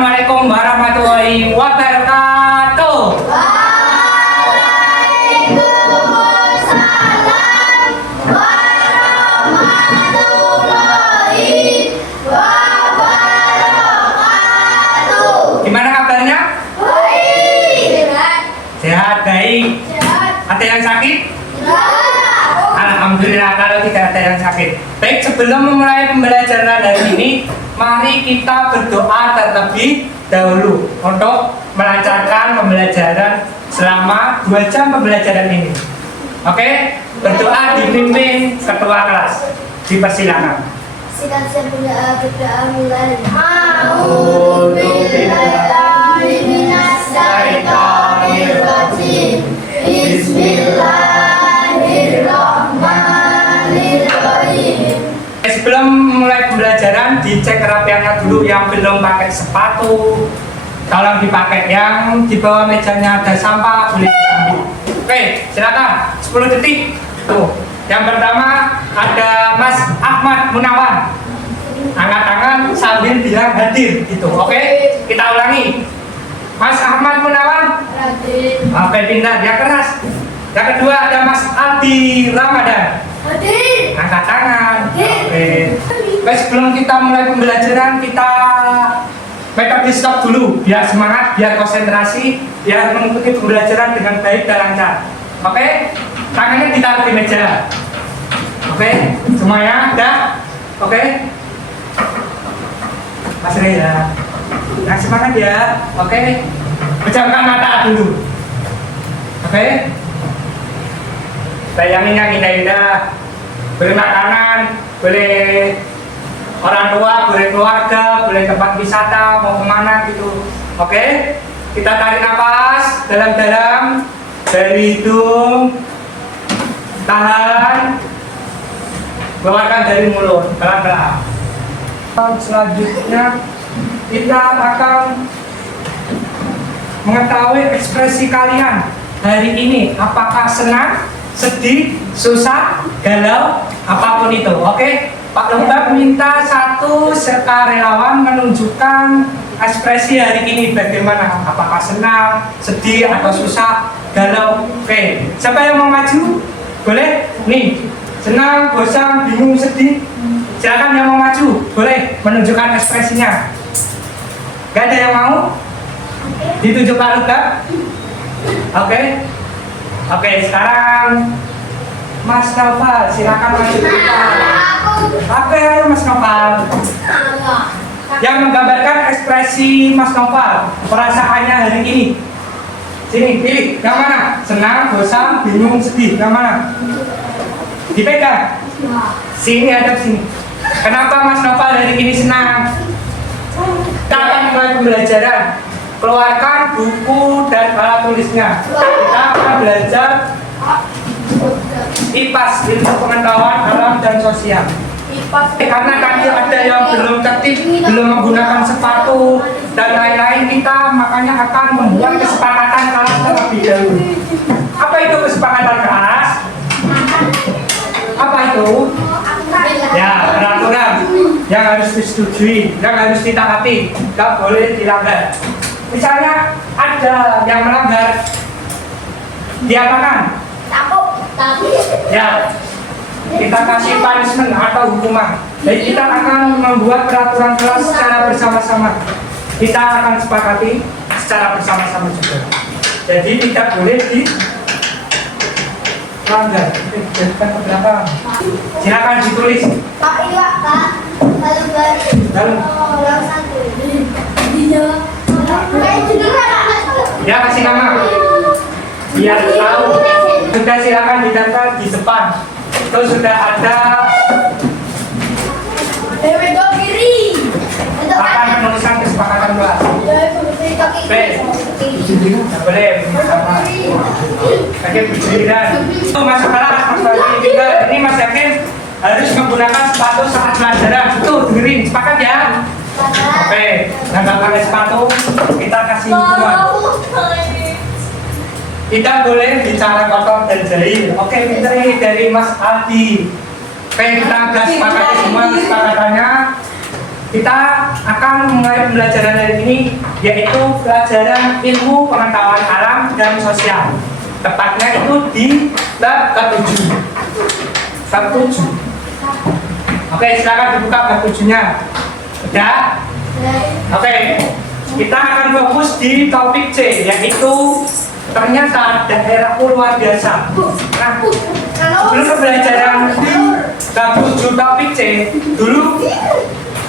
Assalamualaikum warahmatullahi wabarakatuh. Waalaikumsalam warahmatullahi wabarakatuh. Gimana kabarnya? Baik. Sehat, baik. Sehat. Ada yang sakit? Sehat. Alhamdulillah kalau tidak ada yang sakit. Baik, sebelum memulai pembelajaran hari ini, mari kita berdoa terlebih dahulu untuk melancarkan pembelajaran selama 2 jam pembelajaran ini. Oke, berdoa dipimpin ketua kelas. Dipersilakan. Silakan berdoa mulai. A'udzubillahi minasyaitonirrajim. Bismillahirrahmanirrahim. Sebelum mulai pembelajaran, dicek kerapiannya dulu. Yang belum pakai sepatu tolong dipakai, yang di bawah mejanya ada sampah boleh diambil. Oke, silakan 10 detik. Tuh, yang pertama ada Mas Ahmad Munawan, angkat tangan sambil bilang hadir gitu. Oke, kita ulangi. Mas Ahmad Munawan. Hadir. Oke, pindah, dia keras. Yang kedua ada Mas Aldi Ramadan, Hadir. angkat tangan. Oke. Baik, sebelum kita mulai pembelajaran, kita metode stop dulu, biar semangat, biar konsentrasi, biar mengikuti pembelajaran dengan baik dan lancar. Oke, tangannya ditaruh di meja. Oke, semuanya ada? Oke, Mas Reza, yang semangat ya. Oke, pejamkan mata dulu. Oke, bayangin yang indah-indah. Boleh makanan, boleh orang tua, boleh keluarga, boleh tempat wisata, mau kemana gitu. Oke, kita tarik nafas dalam-dalam dari hidung, tahan, keluarkan dari mulut, pelan-pelan. Selanjutnya kita akan mengetahui ekspresi kalian hari ini, apakah senang, sedih, susah, galau, apapun itu. Oke, Pak Lembab minta satu sukarelawan menunjukkan ekspresi hari ini bagaimana, apakah senang, sedih, atau susah, galau. Oke, siapa yang mau maju? Boleh? Nih, senang, bosan, bingung, sedih. Silakan yang mau maju, boleh menunjukkan ekspresinya. Gak ada yang mau? Ditunjuk Pak Lembab? Oke. Oke, sekarang Mas Noval, silakan maju kita. Oke, ayo Mas Noval. Yang menggambarkan ekspresi Mas Noval, perasaannya hari ini. Sini, pilih. Yang mana? Senang, bosan, bingung, sedih. Yang mana? Dipegang. Sini, hadap sini. Kenapa Mas Noval hari ini senang? Kita akan mulai pembelajaran. Keluarkan buku dan alat tulisnya. Kita akan belajar IPAS, ilmu pengetahuan alam dan sosial. Karena tadi ada yang belum tertib, belum menggunakan sepatu dan lain-lain, kita makanya akan membuat kesepakatan kelas terlebih dahulu. Apa itu kesepakatan kelas? Apa itu? Ya, peraturan yang harus disetujui, yang harus ditaati, nggak boleh dilanggar. Misalnya ada yang melanggar, diapakan? Ya, kita kasih punishment atau hukuman. Jadi kita akan membuat peraturan kelas secara bersama-sama. Kita akan sepakati secara bersama-sama juga. Jadi tidak boleh dilanggar. Jadikan ke belakang. Silakan ditulis. Pak, iya Pak. Lalu. Ya, kasih nama. Biar tahu. Sudah, silakan ditempel di depan. Itu sudah ada kiri. akan penulisan kesepakatan kelas. B. Tidak boleh sama. Oke, berdirian. Itu masuk kelas, Mas Fadli juga. Ini Mas Yakin harus menggunakan sepatu saat pelajaran. Itu dengerin, sepakat ya? Oke, yang nggak pakai sepatu kita kasih hukuman. Kita boleh bicara kotor dan jahil. Oke, pinter ini dari Mas Aldi. Oke, kita agak sepakat semua kesepakatannya. Kita akan mulai pembelajaran hari ini ini yaitu pelajaran ilmu pengetahuan alam dan sosial. Tepatnya itu di bab ke-7. Bab 7. Oke, silakan dibuka bab 7-nya. Udah? Oke, kita akan fokus di topik C, yaitu ternyata daerahku luar biasa. Nah, sebelum pembelajaran di bab 7 topik C, dulu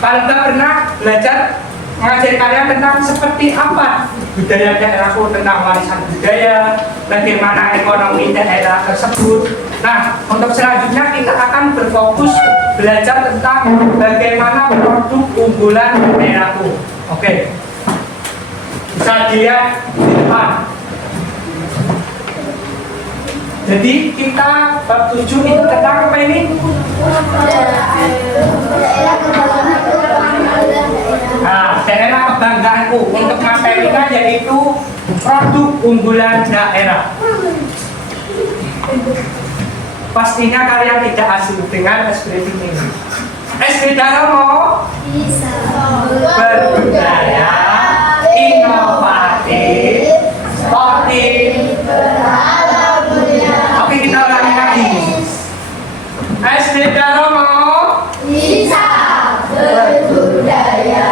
kalian pernah belajar mengajari kalian tentang seperti apa budaya daerahku, tentang warisan budaya, bagaimana ekonomi daerah tersebut. Nah, untuk selanjutnya kita akan berfokus belajar tentang bagaimana produk unggulan daerahku. Oke, bisa dilihat di depan. Jadi kita bab 7 itu tentang apa ini? Nah, daerah kebanggaanku. Untuk materinya yaitu produk unggulan daerah. Pastinya kalian tidak asing dengan ekspresi ini. SD Daromo berbudaya, inovatif, sportif. Oke, kita ulangi lagi. SD Daromo Bisa berbudaya,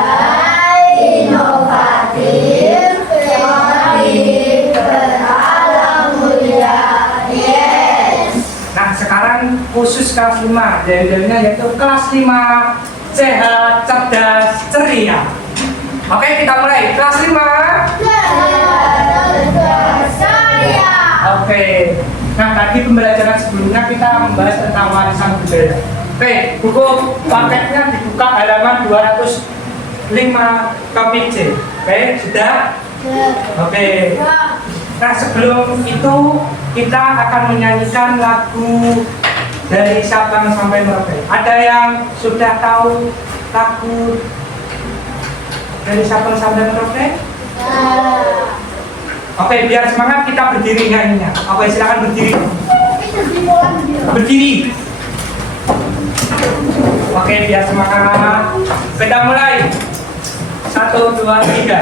inovatif, sportif, beralam mulia. Yes. Nah, sekarang khusus kelas 5. Dalilnya yaitu kelas 5 sehat, cerdas, ceria. Oke, kita mulai. Kelas 5. Oke. Nah, tadi pembelajaran sebelumnya kita membahas tentang warisan budaya. Oke, buku paketnya dibuka halaman 205 topik C. Oke, sudah? Oke. Nah, sebelum itu kita akan menyanyikan lagu dari Sabang sampai Merauke. Ada yang sudah tahu lagu dari Sabang sampai Merauke? Oke, biar semangat kita berdiri nyanyinya. Oke, silakan berdiri. Berdiri. Oke, biar semangat. Kita mulai. 1, 2, 3.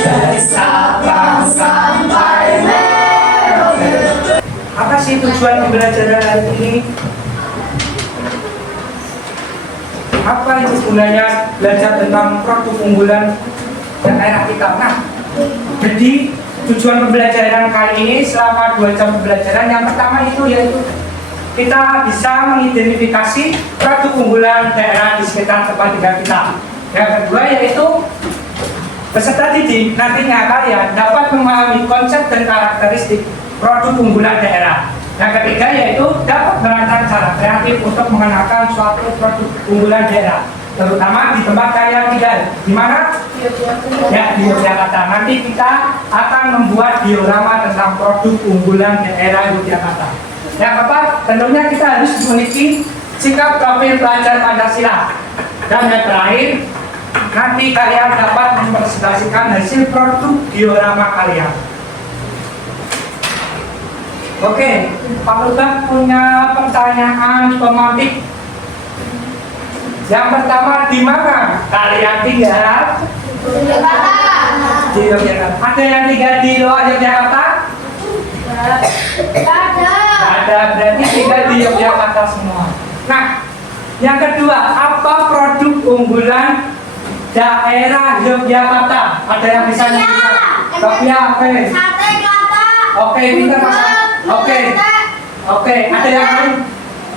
Dari Sabang sampai Merauke. Apa sih tujuan pembelajaran hari ini? Apa itu gunanya belajar tentang produk unggulan daerah kita? Nah, jadi tujuan pembelajaran kali ini selama 2 jam pembelajaran yang pertama itu yaitu kita bisa mengidentifikasi produk unggulan daerah di sekitar tempat tinggal kita. Yang kedua yaitu peserta didik nantinya kalian dapat memahami konsep dan karakteristik produk unggulan daerah. Yang ketiga yaitu dapat merancang cara kreatif untuk mengenalkan suatu produk unggulan daerah, terutama di tempat kalian tinggal. Di mana? Ya, di Yogyakarta. Nanti kita akan membuat diorama tentang produk unggulan daerah Yogyakarta. Yang keempat, tentunya kita harus memiliki sikap profil pelajar Pancasila. Dan yang terakhir, nanti kalian dapat mempresentasikan hasil produk diorama kalian. Oke, Pak Lubang punya pertanyaan pemantik. Yang pertama, di mana kalian tinggal? Di Yogyakarta. Ada yang tinggal di luar Yogyakarta? Ada, berarti tinggal di Yogyakarta semua. Nah, yang kedua, apa produk unggulan daerah Yogyakarta? Ada yang bisa nyebutkan? Sofia, oke. Sate kelapa. Oke, pintar Mas. Oke, ada yang lain?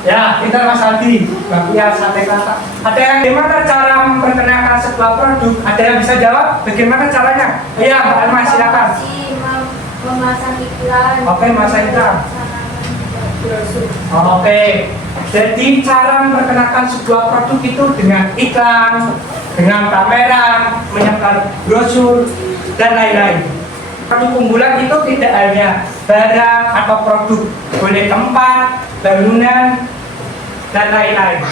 Ya, pintar Mas Aldi. Sofia, sate kelapa. Ada yang gimana cara memperkenalkan sebuah produk? Ada yang bisa jawab? Bagaimana caranya? Iya, Mbak Alma, silakan. Memasang iklan. Oke, masa iklan. Oke, jadi cara memperkenalkan sebuah produk itu dengan iklan, dengan pameran, menyebar brosur, dan lain-lain. Produk unggulan itu tidak hanya barang atau produk, boleh tempat, bangunan, dan lain-lain.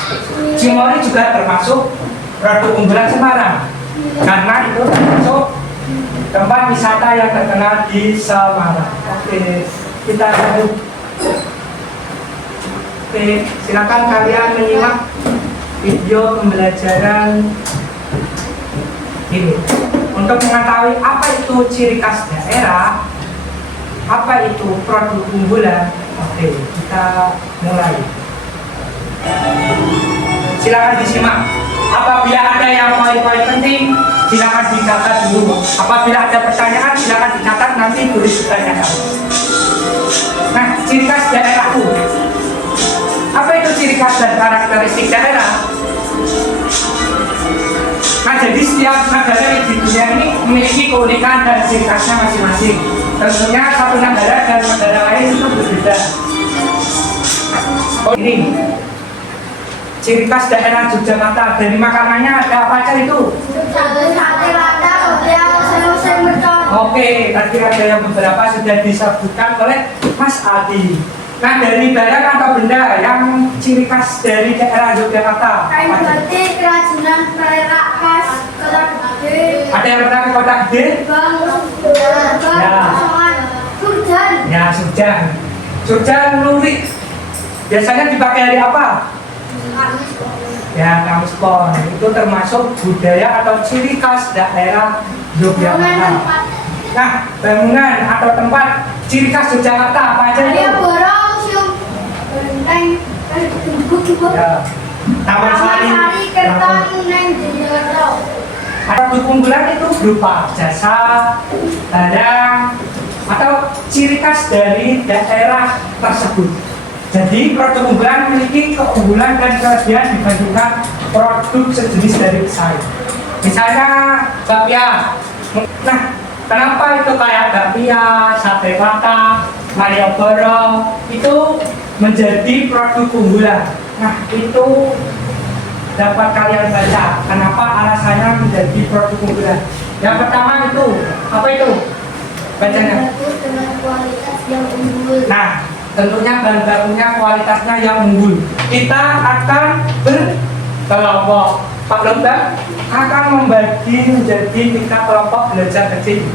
Cimory juga termasuk produk unggulan Semarang, karena itu termasuk tempat wisata yang terkenal di Semarang. Oke. kita lanjut. Oke, silakan kalian menyimak video pembelajaran ini untuk mengetahui apa itu ciri khas daerah, apa itu produk unggulan. Oke, kita mulai. Silakan disimak. Apabila ada yang poin-poin penting, silakan dicatat dulu. Apabila ada pertanyaan, silakan dicatat, nanti tulis ditanyakan. Nah, ciri khas daerahku. Apa itu ciri khas dan karakteristik daerah? Nah, jadi setiap negara di dunia ini memiliki keunikan dan ciri khasnya masing-masing. Tentunya satu negara dan negara lain itu berbeda. Oh, ini ciri khas daerah Yogyakarta. Dari makanannya ada apa aja itu? Sate lada, sayur mercon. Oke, tadi ada yang beberapa sudah disebutkan oleh Mas Adi. Nah, dari barang atau benda yang ciri khas dari daerah Yogyakarta. Kain batik, kerajinan perak khas Kota Gede. Ada yang pernah ke Kota Gede? Ya. Surjan. Ya, surjan. Surjan lurik. Biasanya dipakai hari apa? Ya, kamus pon. Itu termasuk budaya atau ciri khas daerah Yogyakarta. Nah, bangunan atau tempat ciri khas Yogyakarta apa aja itu? Ada borong, siung, benteng, Ya, Taman Sari. kerton, neng, Jakarta. Produk unggulan itu berupa jasa, barang, atau ciri khas dari daerah tersebut. Jadi produk unggulan memiliki keunggulan dan kelebihan dibandingkan produk sejenis dari pesaing. Misalnya bakpia. Nah, kenapa itu kayak bakpia, sate lata, Malioboro itu menjadi produk unggulan? Nah, itu dapat kalian baca kenapa alasannya menjadi produk unggulan. Yang pertama itu apa itu? Bacanya. Bagus dengan kualitas yang unggul. Nah, tentunya bahan bakunya kualitasnya yang unggul. Kita akan berkelompok. Pak Lomba akan membagi menjadi 3 kelompok belajar kecil.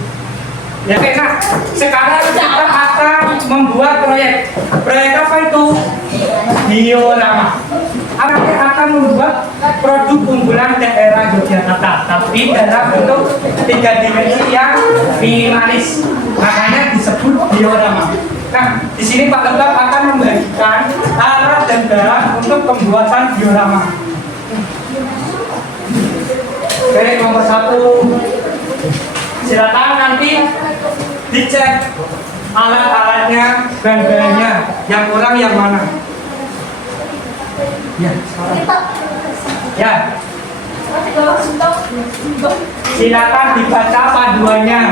Ya, oke, nah sekarang kita akan membuat proyek. Proyek apa itu? Diorama. Kita akan membuat produk unggulan daerah Yogyakarta, tapi dalam bentuk 3 dimensi yang minimalis. Makanya disebut diorama. Nah, di sini Pak Lembab akan membagikan alat dan bahan untuk pembuatan diorama. Oke, nomor 1. Silakan nanti dicek alat-alatnya, bahan-bahannya, yang kurang yang mana. Ya, ya. Silakan dibaca panduannya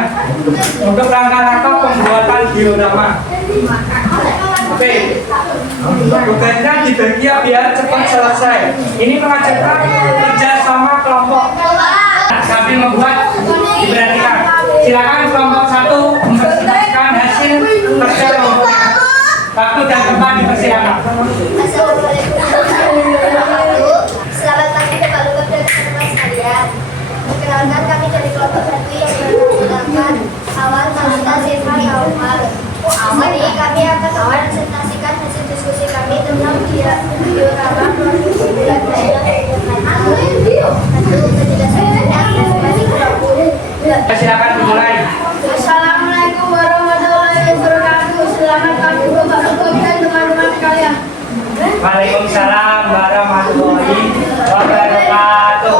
untuk langkah-langkah pembuatan diorama. Oke, tugasnya dibagi ya biar cepat selesai. Ini mengajarkan kerjasama kelompok. Sambil membuat diperhatikan. Silakan kelompok 1 mempresentasikan hasil kerja kelompoknya. Waktu dan tempat dipersilakan. Selamat pagi Bapak Lubab dan teman-teman sekalian. Perkenalkan kami dari kelompok 1 yang bernama Awan Malita Silva Kaumar. Hari ini kami akan mempresentasikan hasil diskusi kami tentang diorama produk unggulan daerah Yogyakarta. Silakan dimulai. Assalamualaikum warahmatullahi wabarakatuh. Selamat pagi Bapak Lubab dan teman-teman sekalian. Waalaikumsalam warahmatullahi wabarakatuh.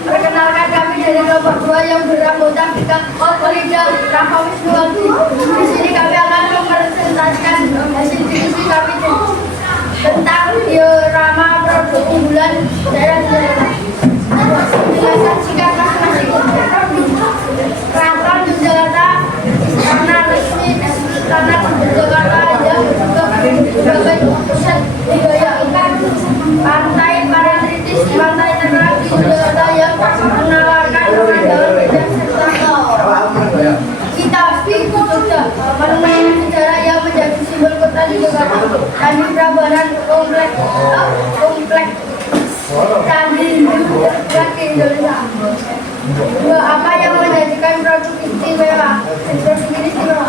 Perkenalkan kami dari kelompok 2 yang beranggotakan Olida Rama Wisnuwati. Di sini kami akan mempresentasikan hasil diskusi kami tentang diorama produk unggulan daerah Yogyakarta. Penjelasan singkat masing-masing. Keraton Yogyakarta, Istana Resmi Istana Yogyakarta yang sebagai pusat budaya. Pantai Parangtritis, Pantai Terang di Yogyakarta yang menawarkan pemandangan indah serta kita Jogja, monumen sejarah yang menjadi simbol kota Yogyakarta. Candi Prambanan, kompleks Candi Hindu terkuat di Indonesia. Apa yang menjadikan produk istimewa istimewa. Produk ini istimewa.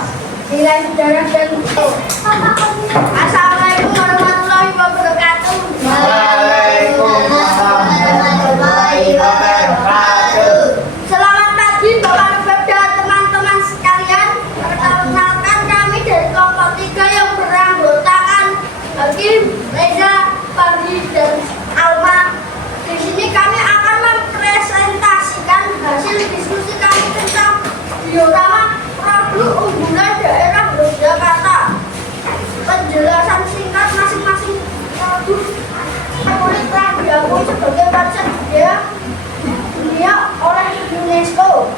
Nilai sejarah dan Assalamualaikum warahmatullahi wabarakatuh. Waalaikumsalam warahmatullahi wabarakatuh. Selamat pagi Bapak Ibu dan teman-teman sekalian. Perkenalkan kami dari kelompok 3 yang beranggotakan Hakim, Reza, Fahri, dan Alma. Di sini kami akan mempresentasikan hasil diskusi kami tentang diorama produk unggulan daerah Yogyakarta. Penjelasan singkat masing-masing produk kulit telah diakui sebagai warisan budaya dunia oleh UNESCO.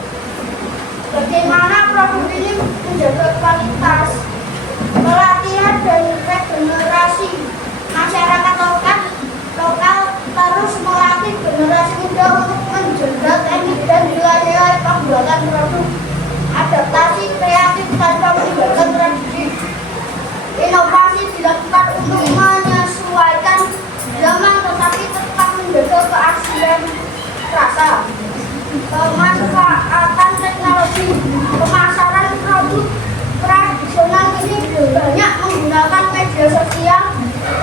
Bagaimana produk ini menjaga kualitas, pelatihan dan regenerasi masyarakat lokal terus melatih generasi muda untuk menjaga teknik dan nilai-nilai pembuatan produk, adaptasi kreatif tanpa meninggalkan tradisi. Inovasi dilakukan untuk menyesuaikan zaman tetapi tetap menjaga keaslian rasa. Pemanfaatan teknologi pemasaran produk tradisional ini banyak menggunakan media sosial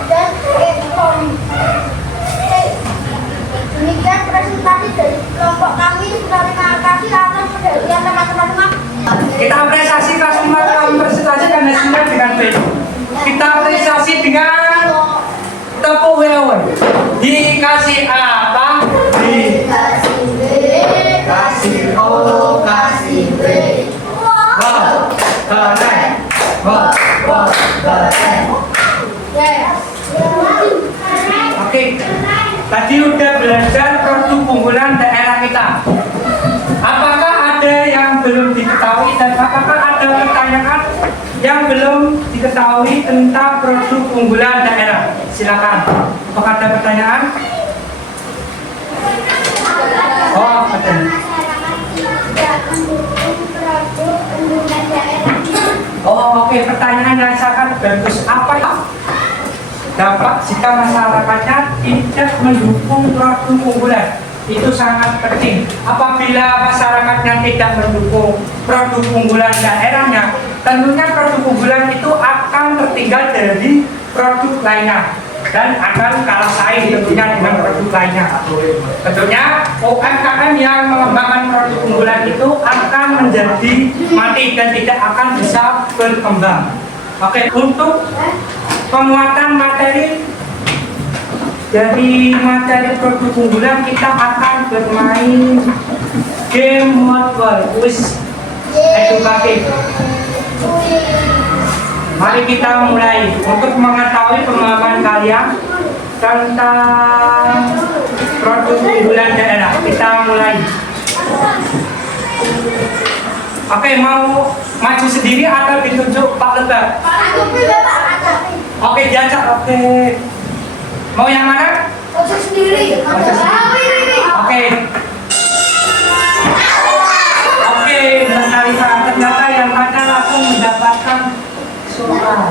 dan elektronik. Demikian presentasi dari kelompok kami. Terima kasih atas perhatian teman-teman. Kita apresiasi kelas 4 kami presentasi dan hasilnya dengan baik. Kita apresiasi dengan tepuk wewe. Dikasih apa? Kasih B, Kasih O, kasih B. Wow, keren. Wow, keren. Oke, tadi udah belajar produk unggulan daerah kita. Apakah ada yang belum diketahui dan apakah ada pertanyaan yang belum diketahui tentang produk unggulan daerah? Silakan. Apakah ada pertanyaan? Oh, ada. Oh, oke. Pertanyaan yang sangat bagus. Apa dampak jika masyarakatnya tidak mendukung produk unggulan? Itu sangat penting. Apabila masyarakatnya tidak mendukung produk unggulan daerahnya, tentunya produk unggulan itu akan tertinggal dari produk lainnya dan akan kalah saing tentunya dengan produk lainnya. Tentunya UMKM yang mengembangkan produk unggulan itu akan menjadi mati dan tidak akan bisa berkembang. Oke, untuk penguatan materi dari materi produk unggulan kita akan bermain game model quiz edukatif. Mari kita mulai untuk mengetahui pemahaman kalian tentang produk unggulan daerah. Kita mulai. Oke, mau maju sendiri atau ditunjuk Pak Lebak? Oke, diajak. Oke. Mau yang mana? Sendiri. Oke. Oke, Mbak Talita, ternyata yang ada langsung mendapatkan soal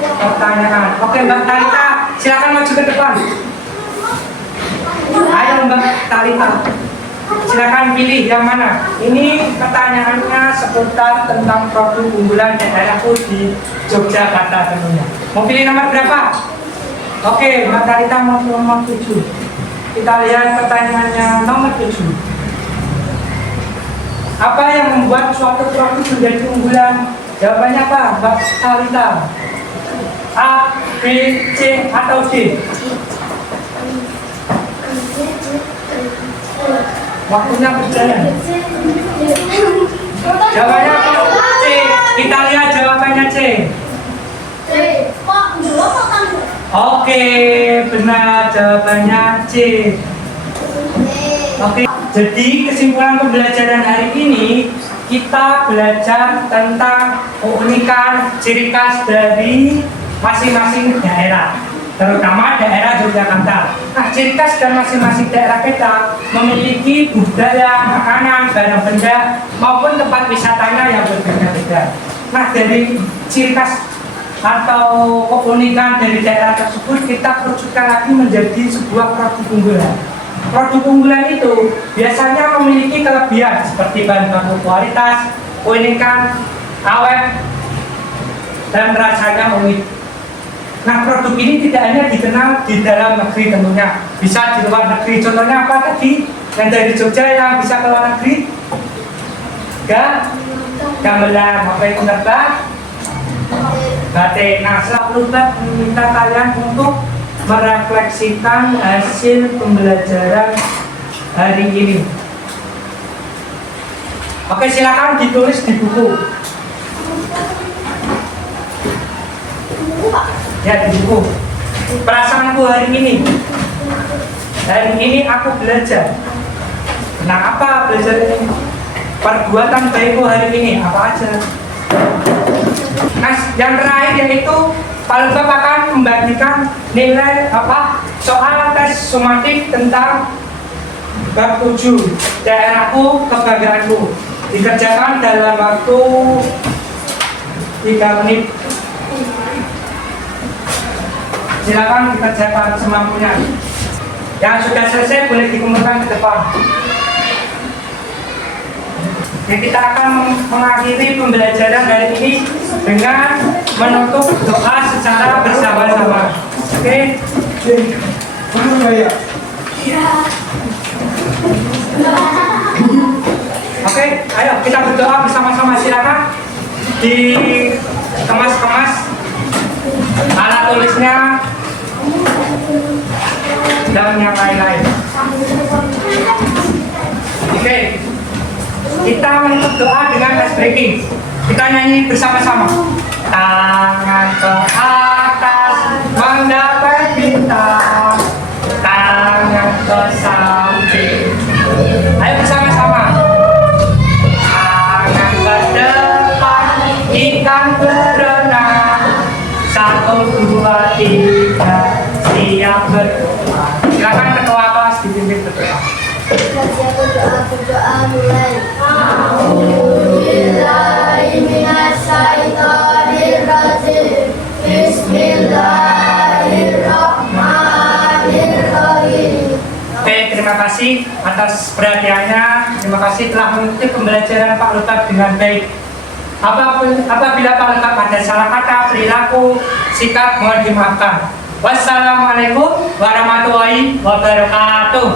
pertanyaan. Oke, Mbak Talita, silakan maju ke depan. Ayo Mbak Talita, silakan pilih yang mana. Ini pertanyaannya seputar tentang produk unggulan daerahku di Yogyakarta tentunya. Mau pilih nomor berapa? Oke, Mbak Talita mau nomor 7. Kita lihat pertanyaannya nomor 7. Apa yang membuat suatu produk menjadi unggulan? Jawabannya apa, Mbak Talita? A, B, C, atau D? Waktunya berjalan. Jawabannya apa? C. Kita lihat jawabannya C. Oke, benar jawabannya C. Oke, jadi kesimpulan pembelajaran hari ini kita belajar tentang keunikan ciri khas dari masing-masing daerah, terutama daerah Yogyakarta. Nah, ciri khas dan masing-masing daerah kita memiliki budaya, makanan, barang benda maupun tempat wisatanya yang berbeda-beda. Nah, dari ciri khas atau keunikan dari daerah tersebut kita kerucutkan lagi menjadi sebuah produk unggulan. Produk unggulan itu biasanya memiliki kelebihan seperti bahan baku kualitas, kuningan, awet, dan rasanya unik. Nah, produk ini tidak hanya dikenal di dalam negeri tentunya, bisa di luar negeri. Contohnya apa tadi? Yang dari Jogja yang bisa ke luar negeri? Gamelan, apa itu nebak? Batik. Nah, selanjutnya meminta kalian untuk merefleksikan hasil pembelajaran hari ini. Oke, silakan ditulis di buku. Ya, di buku. Perasaanku hari ini. Hari ini aku belajar. Nah, apa belajar ini? Perbuatan baikku hari ini apa aja? Nah, yang terakhir yaitu Pak Lebab akan membagikan nilai soal tes somatik tentang bab 7 daerahku kebanggaanku, dikerjakan dalam waktu 3 menit. Silakan dikerjakan semampunya. Yang sudah selesai boleh dikumpulkan ke depan. Jadi kita akan mengakhiri pembelajaran hari ini dengan menutup doa secara bersama-sama. Oke? Oke, ayo kita berdoa bersama-sama. Silakan dikemas-kemas alat tulisnya dan yang lain-lain. Oke, kita menutup doa dengan ice breaking. Kita nyanyi bersama-sama. Tangan ke atas mendapat bintang, tangan ke samping. Ayo bersama-sama. Tangan ke depan, ikan berenang. 1, 2, 3, siap berdoa. Silakan ketua kelas dipimpin berdoa. Siap berdoa mulai. A'udzubillahiminasyaitonirrajim. Bismillahirrahmanirrahim. Oke, terima kasih atas perhatiannya. Terima kasih telah mengikuti pembelajaran Pak Lebab dengan baik. Apabila Pak Lebab ada salah kata, perilaku, sikap, mohon dimaafkan. Wassalamualaikum warahmatullahi wabarakatuh.